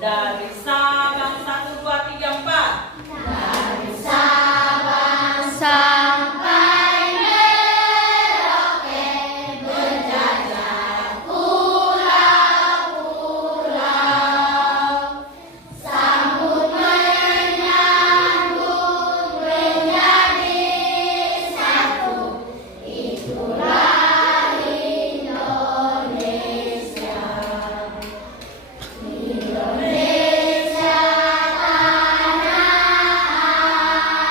Dari Sabang 1, 2, 3, 4. Dari Sabang sampai Merauke berjajah pulau-pulau. Sambut menyambut menjadi satu. Itulah Indonesia. Indonesia tanah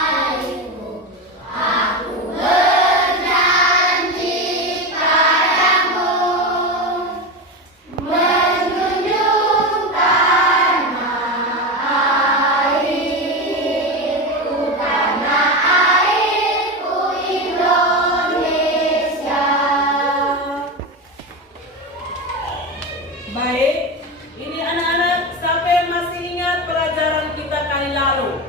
airku, aku berjanji padamu menjunjung tanah airku Indonesia. Baik, ini anak-anak, siapa yang masih ingat pelajaran kita kali lalu?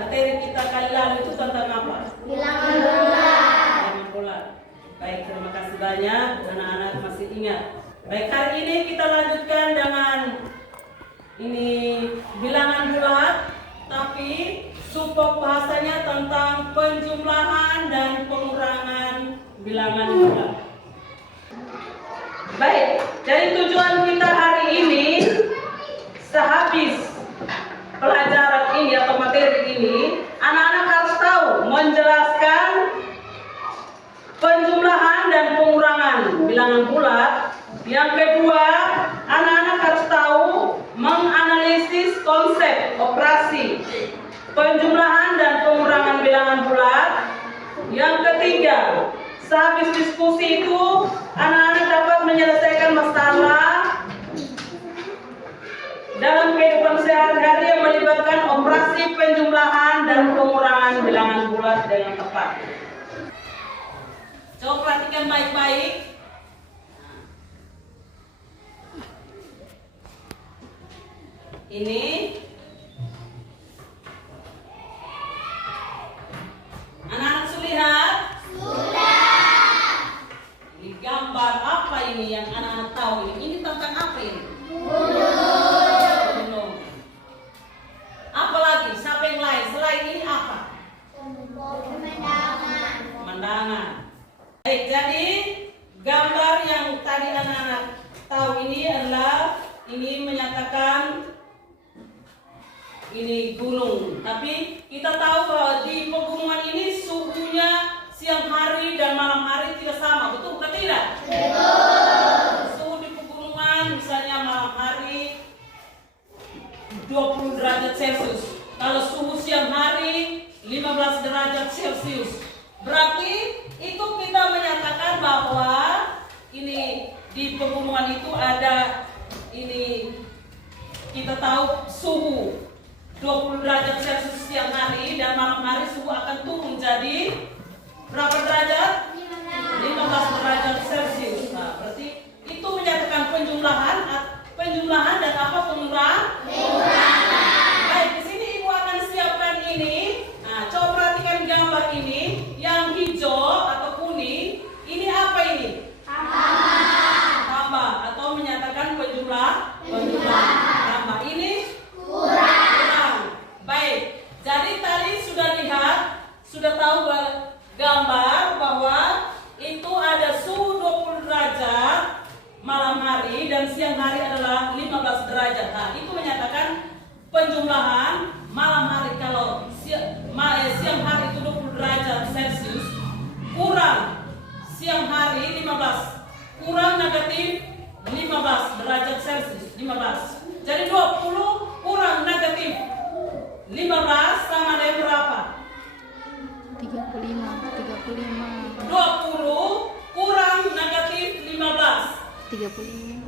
Materi kita kali lalu itu tentang apa? Bilangan bulat. Bilangan bulat. Baik, terima kasih banyak, anak-anak masih ingat. Baik, hari ini kita lanjutkan dengan ini bilangan bulat, tapi subpok bahasanya tentang penjumlahan dan pengurangan bilangan bulat. Baik, jadi tujuan kita hari ini sehabis pelajaran ini atau materi ini, anak-anak harus tahu menjelaskan penjumlahan dan pengurangan bilangan bulat. Yang kedua, anak-anak harus tahu menganalisis konsep operasi penjumlahan dan pengurangan bilangan bulat. Yang ketiga, sehabis diskusi itu, anak-anak dapat menyelesaikan masalah dalam kehidupan sehari-hari yang melibatkan operasi penjumlahan dan pengurangan bilangan bulat dengan tepat. Coba perhatikan baik-baik. Ini anak-anak sudah lihat? Ini gambar apa ini yang anak-anak tahu ini? Ini tentang apa ini? Gunung. Apa lagi? Siapa yang lain? Selain ini apa? Pemandangan. Baik, jadi gambar yang tadi anak-anak tahu ini adalah ini menyatakan ini gunung. Tapi kita tahu bahwa di pegunungan ini suhunya siang hari dan malam hari tidak sama, betul atau tidak? Betul. Suhu di pegunungan misalnya malam hari 20 derajat Celcius. Kalau suhu siang hari 15 derajat Celcius. Berarti itu kita menyatakan bahwa ini di pegunungan itu ada ini kita tahu suhu 20 derajat Celcius siang hari dan malam hari suhu akan turun jadi berapa derajat? 15 derajat Celcius. Nah, berarti itu menyatakan penjumlahan dan apa pengurangan? Baik, di sini Ibu akan siapkan ini. Nah, coba perhatikan gambar ini. Yang hijau atau kuning, ini apa ini? Tambah atau menyatakan penjumlahan. Tambah ini kurang. Baik, jadi tadi sudah lihat, sudah tahu gambar bahwa itu ada suhu 20 derajat malam hari dan siang hari adalah 15 derajat. Nah, itu menyatakan penjumlahan malam hari. Kalau siang hari itu 20 derajat Celcius, kurang siang hari 15, kurang negatif 15 derajat Celcius, 15. Jadi 20 kurang negatif 15 sama dengan berapa? 35. 20 kurang negatif 15. 35.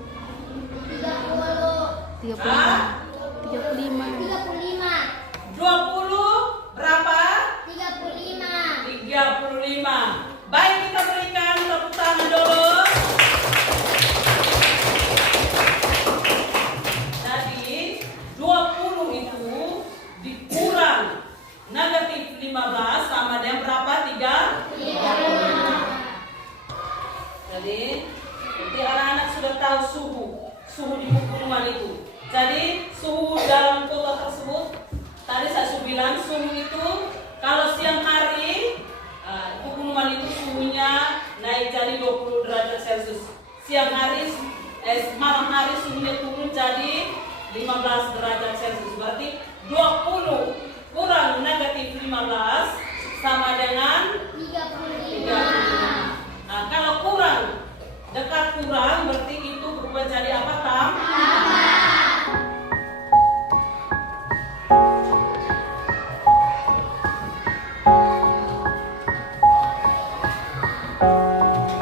20 berapa? 35. Baik, kita berikan tepuk tangan dulu. Jadi 20 itu dikurang negatif 15 sama dengan berapa? 35. Jadi anak-anak sudah tahu suhu di pegunungan itu. Jadi suhu dalam kota tersebut, tadi saya sudah bilang suhu itu kalau siang hari pegunungan itu suhunya naik jadi 20 derajat Celcius. Siang hari, malam hari suhunya turun jadi 15 derajat Celcius. Berarti 20 kurang negatif 15 sama dengan 35. Nah, kalau kurang, dekat kurang berarti itu berubah jadi apa, Tam?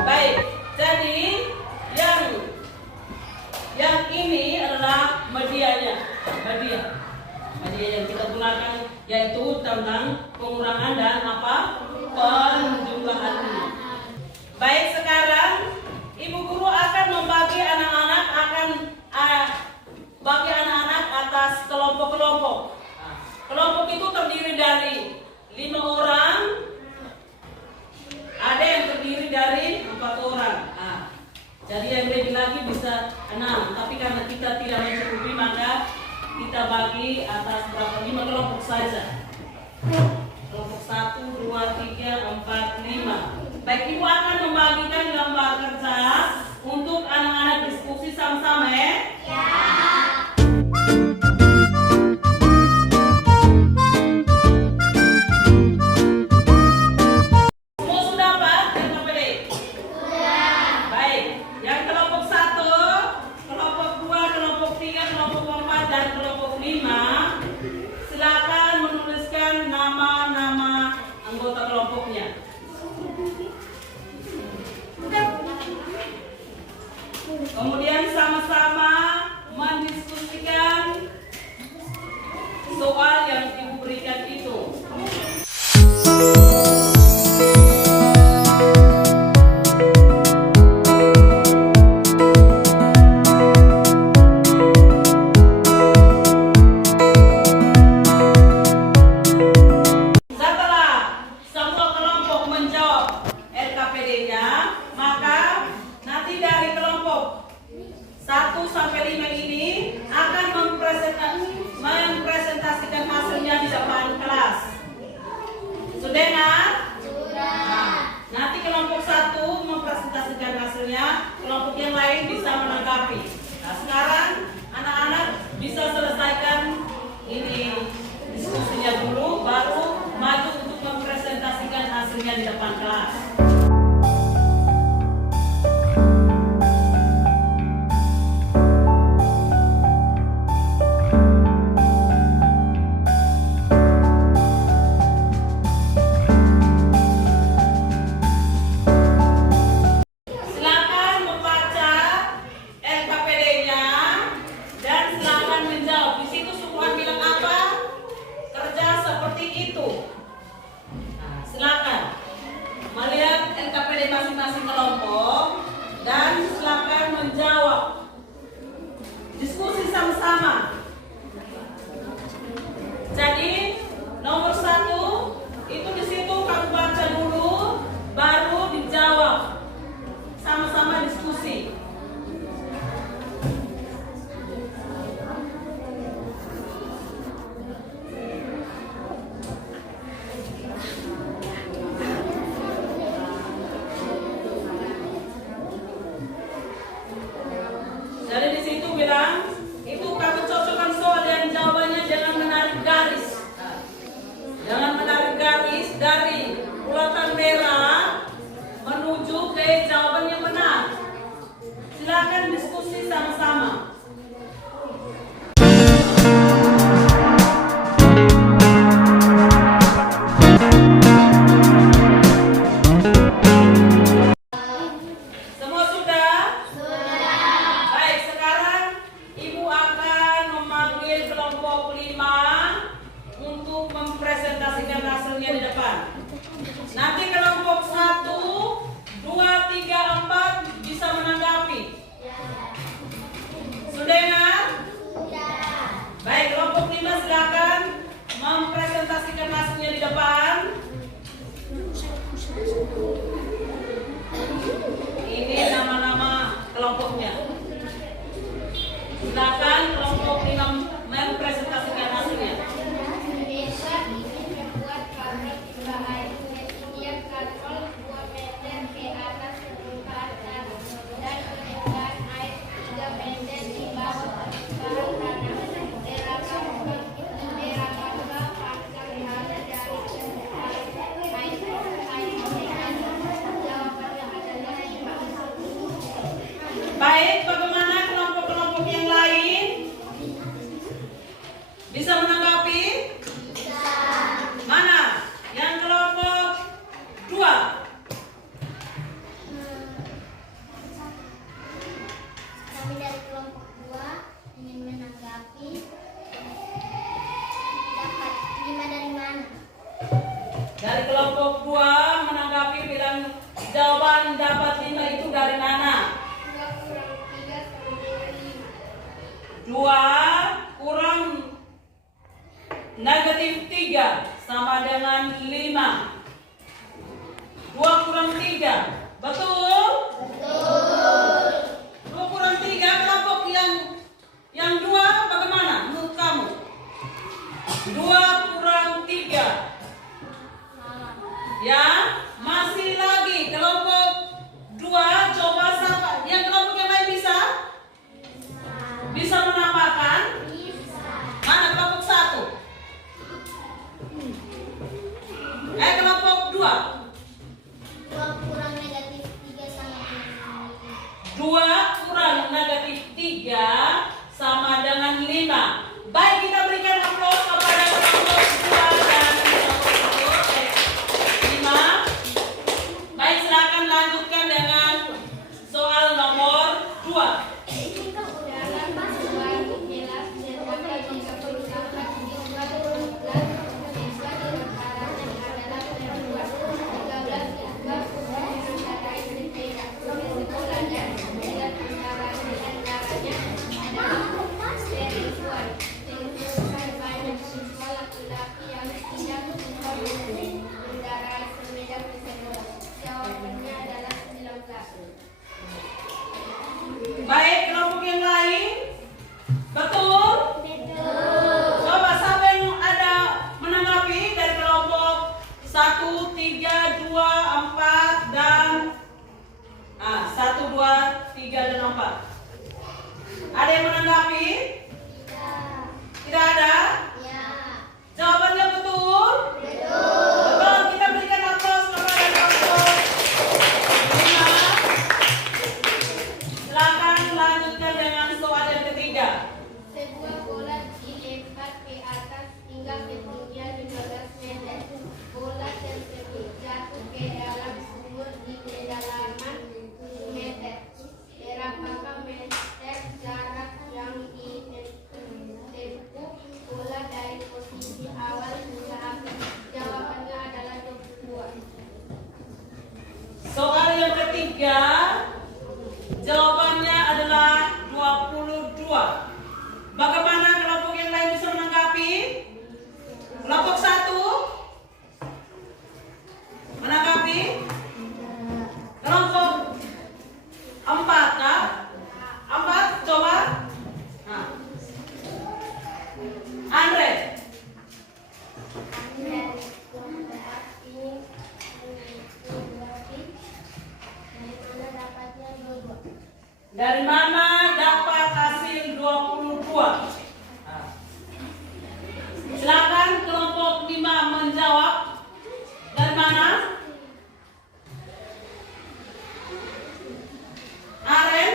Baik, jadi yang ini adalah medianya. Media yang kita gunakan yaitu tentang pengurangan dan penjumlahan. Baik, sekarang Ibu Guru akan membagi anak-anak bagi anak-anak atas kelompok-kelompok. Kelompok itu terdiri dari 5 orang, ada yang terdiri dari 4 orang. Jadi yang lebih lagi bisa 6, tapi karena kita tidak mencukupi maka kita bagi atas berapa 5 kelompok saja. Kelompok 1, 2, 3, 4, 5. Baik, Ibu akan membagikan gambar kerja untuk anak-anak diskusi sama-sama ya. Semua sudah Pak? LKPD? Sudah. Baik, yang kelompok 1, kelompok 2, kelompok 3, kelompok 4, dan kelompok 5, silakan menuliskan nama-nama anggota kelompoknya. Kemudian sama-sama mendiskusikan soal yang Ibu berikan itu. Setelah semua kelompok menjawab LKPD-nya, maka nanti dari kelompok 1 sampai 5 ini akan mempresentasikan hasilnya di depan kelas. Sudah dengar? Sudah. Nanti kelompok 1 mempresentasikan hasilnya, kelompok yang lain bisa menanggapi. Nah, sekarang anak-anak bisa selesaikan ini diskusinya dulu, baru maju untuk mempresentasikan hasilnya di depan kelas. Jadi nomor 1 itu di situ kamu baca dulu, baru dijawab. Sama-sama diskusi. Jadi di situ bilang itu kamu cocokkan soal yang jawabannya jangan menarik garis. Jangan menarik garis dari bulatan merah menuju ke jawaban yang benar. Silakan diskusi sama-sama. Semua sudah? Sudah. Baik, sekarang Ibu akan memanggil kelompok 5 untuk mempresentasikan hasilnya di depan. Nanti kelompok 1, 2, 3, 4 bisa menanggapi. Sudah dengar? Sudah. Baik, kelompok 5 silakan mempresentasikan hasilnya di depan. Ini nama-nama kelompoknya. jawaban dapat 5 itu dari mana? 2 kurang negatif 3 sama dengan 5. 2 kurang 3. Betul? Betul. 2 kurang 3 kelompok yang 2 bagaimana menurut kamu? 2 kurang 3. Ya, masih lagi kelompok 2 coba siapa? Yang kelompok yang lain bisa? Bisa menambahkan? Mana kelompok 1? Kelompok 2. 2 kurang negatif 3 sama 2 kurang negatif 3 sama dengan 5. Baik, kita berikan aplaus kepada kelompok 2 dan kelompok 5. Baik, silakan lanjutkan dengan soal nomor 2. Baik, kelompok yang lain? Betul? Betul. Coba siapa yang ada menanggapi dari kelompok 1, 3, 2, 4 dan 1, 2, 3 dan 4. Ada yang menanggapi? Tidak ada? Ya. Jawabannya betul? Betul. Betul, kita berikan aplaus kepada kelompok 5. Silakan lanjutkan dengan soal yang ketiga. Sebuah bola dilempar ke atas hingga ketinggian 15 meter. Bola tersebut jatuh ke dalam sumur di kedalaman 7 meter. Berapakah meter jarak yang ditempuh bola dari posisi awal hingga akhir? Jawabannya adalah 22. Soal yang ketiga, jawabannya adalah 22. Bagaimana kelompok yang lain bisa menanggapi? Kelompok 1 menanggapi? Kelompok 4 kah? 4 coba. Andre. Dari mana dapat hasil 22? Silakan kelompok 5 menjawab. Dari mana? Aren?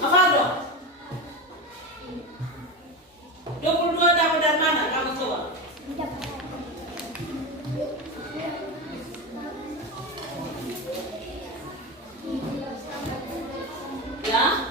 Apa dong? 22 dapat dari mana? Kamu coba. Ya?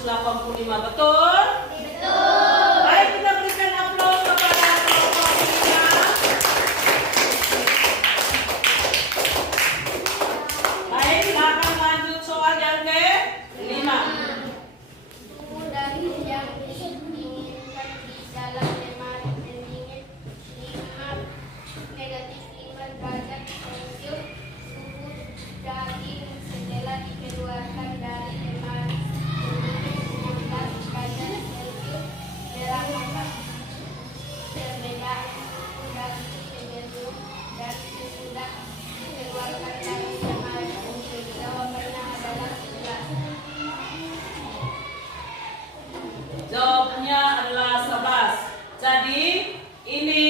185. Betul? Baik, kita berikan aplaus kepada kelompok 5. Baik, silakan lanjut soal yang ke-5. Suhu dari yang diinginkan di dalam lemari pendingin 5 derajat Celcius. Suhu daging setelah dikeluarkan dari lemari pendingin 16 derajat Celcius. Berapakah perbedaan suhu daging sebelum dan sesudah dikeluarkan dari lemari pendingin? Jawabannya adalah 11. Jawabnya adalah 11. Jadi, ini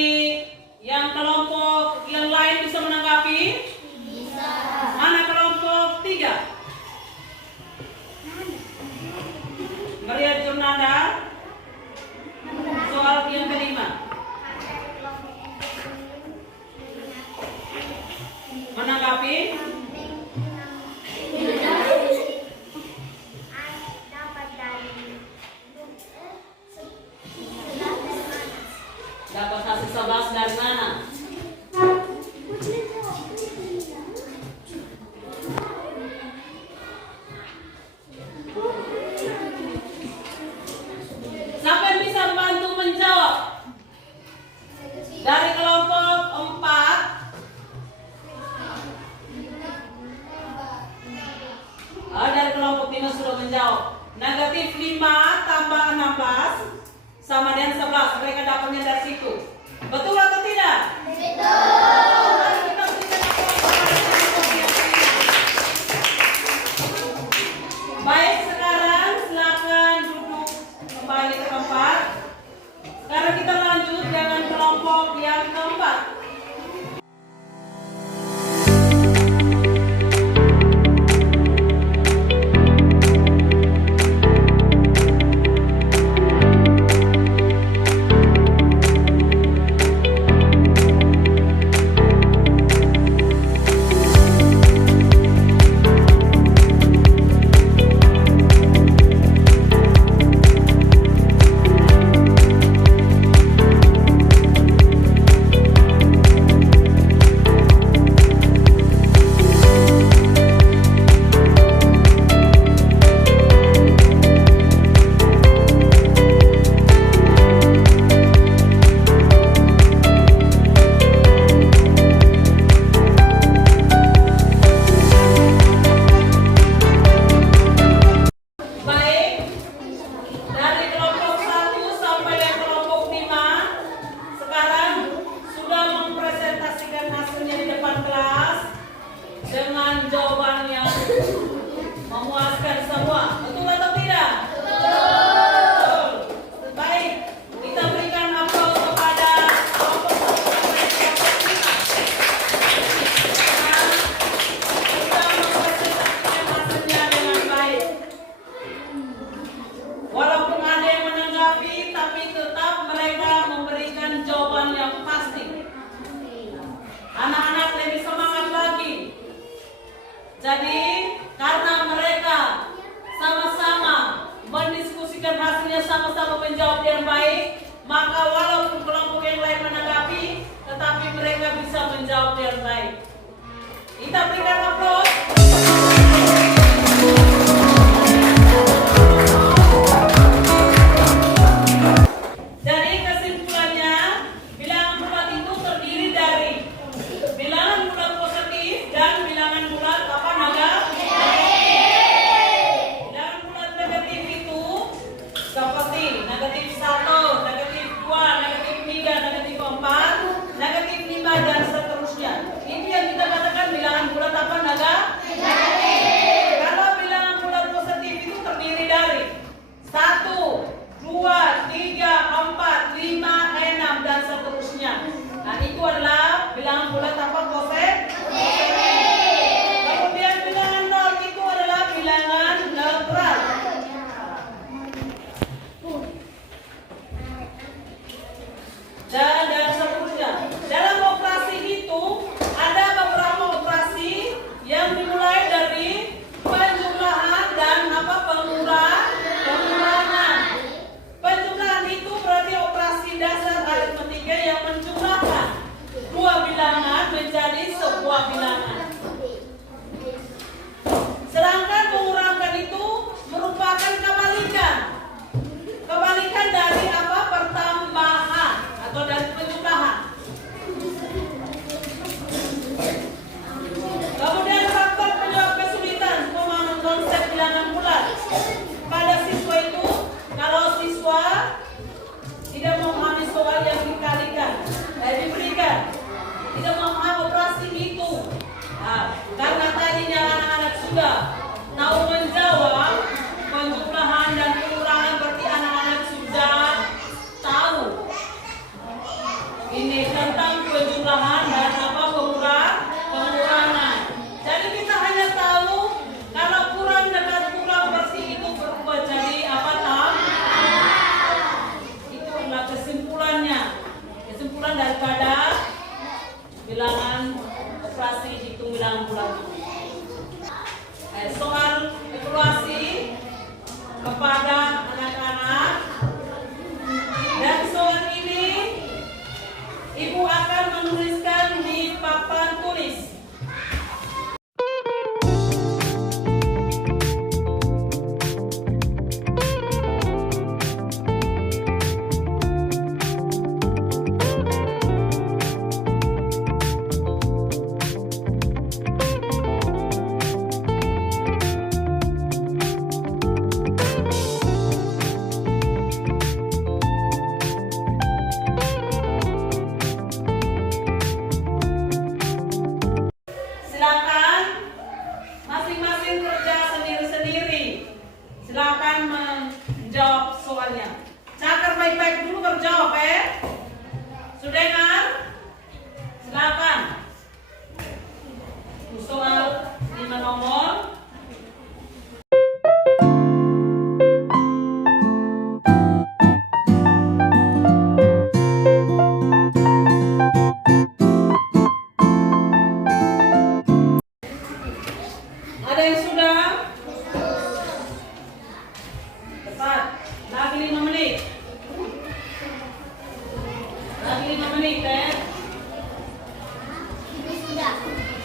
yang kelompok yang lain bisa menanggapi? Bisa. Mana kelompok 3? Maria Jurnanda. Soal yang ke-5. Menanggapi? Dapat hasil 11 dari mana? Siapa yang bisa membantu menjawab? Dari kelompok 4. Dari kelompok 5 sudah menjawab. Negatif 5 tambah 16 sama dengan 11. Mereka dapatnya dari situ. Betul atau tidak? Betul. Mari kita berikan aplaus kepada kelompok yang kelima. Baik, sekarang silakan duduk kembali ke tempat. Sekarang kita lanjut dengan kelompok yang keempat. Baik, dari kelompok 1 sampai dengan kelompok 5 sekarang sudah mempresentasikan hasilnya di depan kelas dengan jawaban yang memuaskan semua. Betul atau tidak? Betul. Baik, kita berikan aplaus kepada kelompok 1 sampai kelompok 5. Sudah mempresentasikan hasilnya dengan baik. Walaupun ada yang menanggapi, tapi tetap mereka memberikan jawaban yang pasti. Anak-anak lebih semangat lagi. Jadi, karena mereka sama-sama mendiskusikan hasilnya, sama-sama menjawab yang baik, maka walaupun kelompok yang lain menanggapi, tetapi mereka bisa menjawab yang baik. Kita berikan aplaus. Jadi kesimpulannya, bilangan bulat itu terdiri dari bilangan bulat positif dan bilangan bulat apa negatif. Bilangan bulat negatif itu seperti negatif 1, negatif 2, negatif 3, negatif 4, negatif 5 dan seterusnya. Itu yang kita katakan bilangan bulat apa negatif. Lagi 5 menit, Teh. Ibu sudah.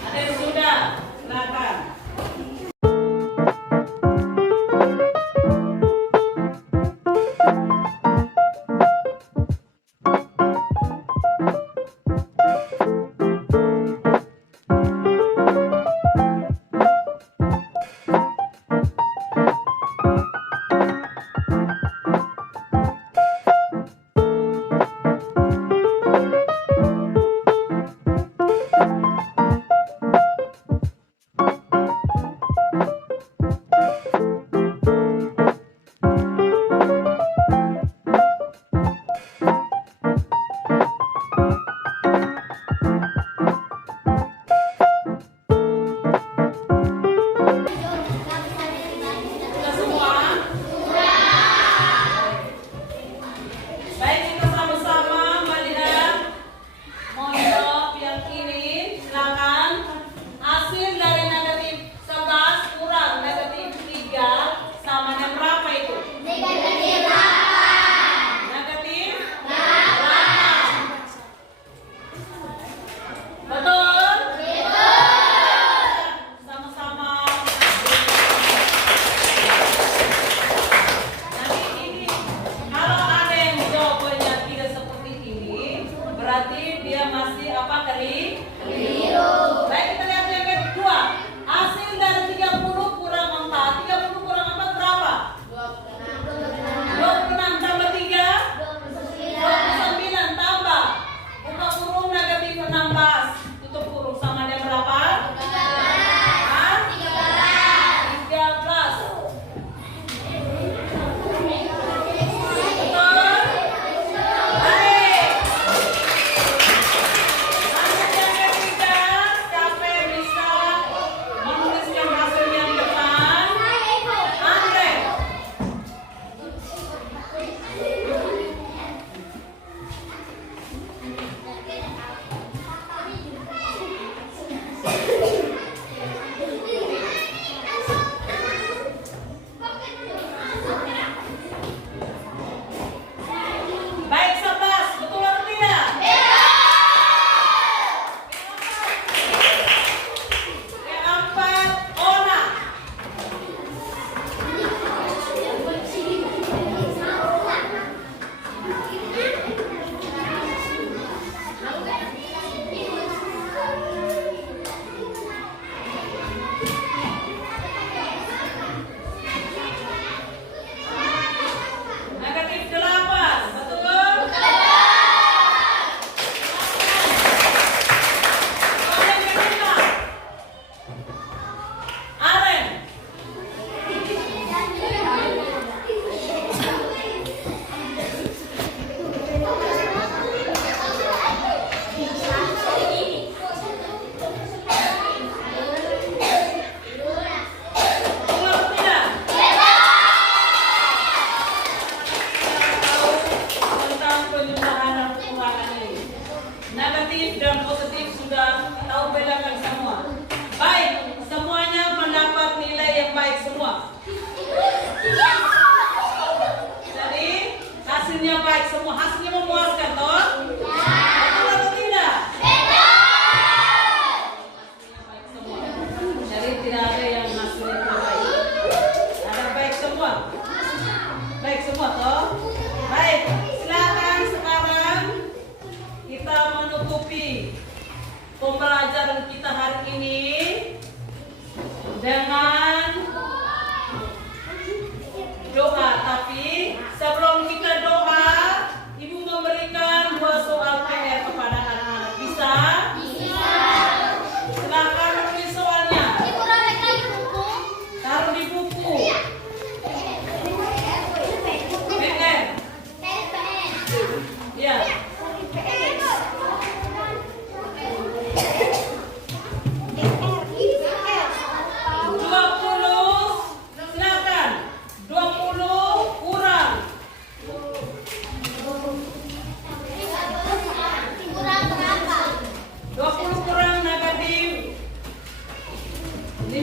Ada yang sudah? Silakan. Sudah semua? Baik, kita sama-sama melihat. Mohon jawab yang ini. Silakan. Hasil dari negatif 11 kurang negatif 3 samanya berapa itu? Negatif 8. Negatif 8. Betul? Sama-sama. Nanti ini kalau ada yang jawabannya tidak seperti ini, berarti dia masih apa tadi? Baik, kita lihat yang kedua. Hasil dari 30 kurang 4. 30 kurang 4 berapa? 26 tambah 3? 29 tambah. Buka kurung negatif 16. Tutup kurung sama dia berapa? Hah? 13. Betul? Baik. Lanjut yang ketiga. Siapa yang bisa menuliskan hasilnya di depan? Andre. Baik, 11. Betul atau tidak? Keempat, Ona. Negatif 8. Betul? Yang kelima, Aren. Betul atau tidak? Tentang penjumlahan dan pengurangan ini. Negatif dan positif sudah tahu bedakan semua. Baik, semuanya mendapat nilai yang baik semua. Jadi hasilnya baik semua. Hasilnya memuaskan, toh? Betul atau tidak? Hasilnya baik semua. Jadi tidak ada yang hasilnya tidak baik. Ada baik semua. Baik semua, toh? Baik, silakan sekarang kita menutupi pembelajaran kita hari ini dengan doa. Tapi sebelum kita doa, Ibu memberikan 2 soal PR kepada anak-anak. Bisa? Silakan menulis soalnya. Taruh di buku. PR. Ya. 20. Silakan. 20 kurang. Kurang berapa? 20 kurang negatif 15.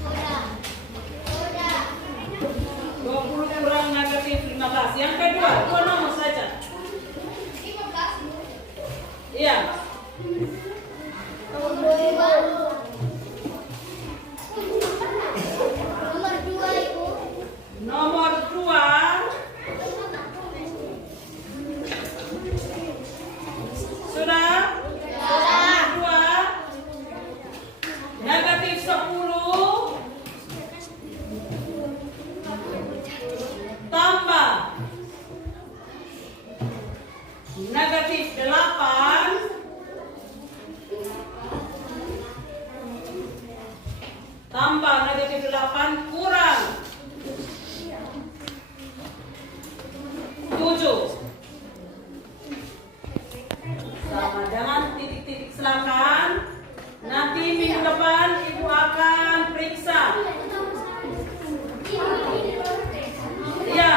Kurang. negatif 8 kurang 7. Sama, jangan titik-titik, silakan. Nanti minggu depan ibu akan periksa. Iya.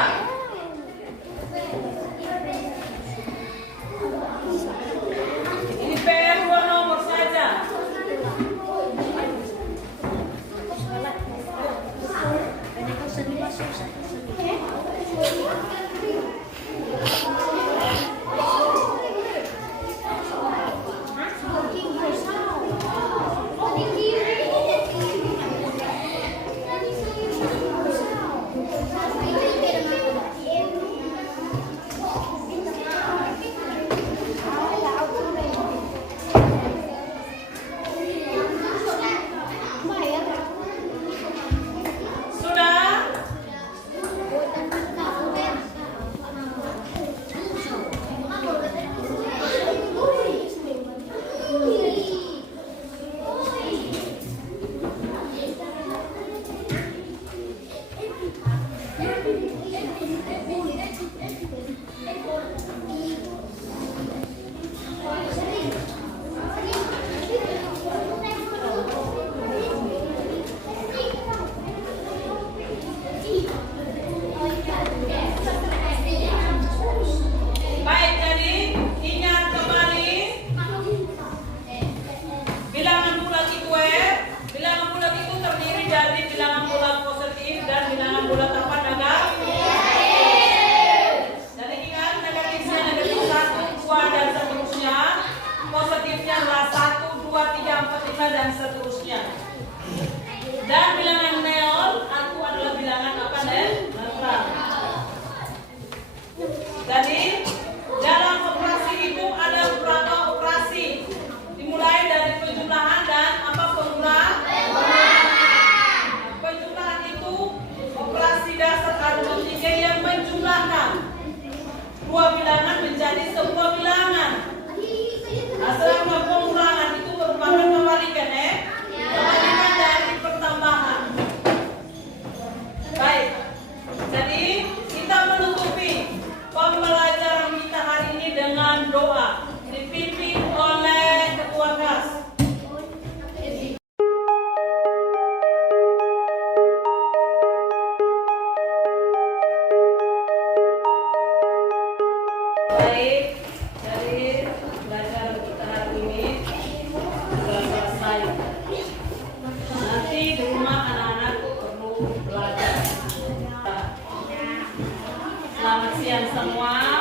Ini PR 2 nomor saja. Sudah? Baik, jadi ingat kembali bilangan bulat itu bilangan bulat itu terdiri dari bilangan bulat positif dan bilangan bulat apa negatif. Jadi ingat negatifnya negatif 1, 2 dan seterusnya. Positifnya adalah 1, 2, 3, 4, 5 dan seterusnya. Dan bilangan neon aku adalah bilangan apa netral. Jadi dalam operasi itu ada beberapa operasi, dimulai dari penjumlahan dan apa pengurangan. Penjumlahan itu operasi dasar aritmetika yang menjumlahkan dua bilangan menjadi sebuah bilangan. Nah, sedangkan pengurangan itu merupakan kebalikan kebalikan dari pertambahan. Baik, jadi kita menutupi pembelajaran kita hari ini dengan doa dipimpin oleh ketua kelas. Baik, dari pelajaran kita hari ini sudah selesai. Nanti di rumah anak-anak perlu belajar. Selamat siang semua.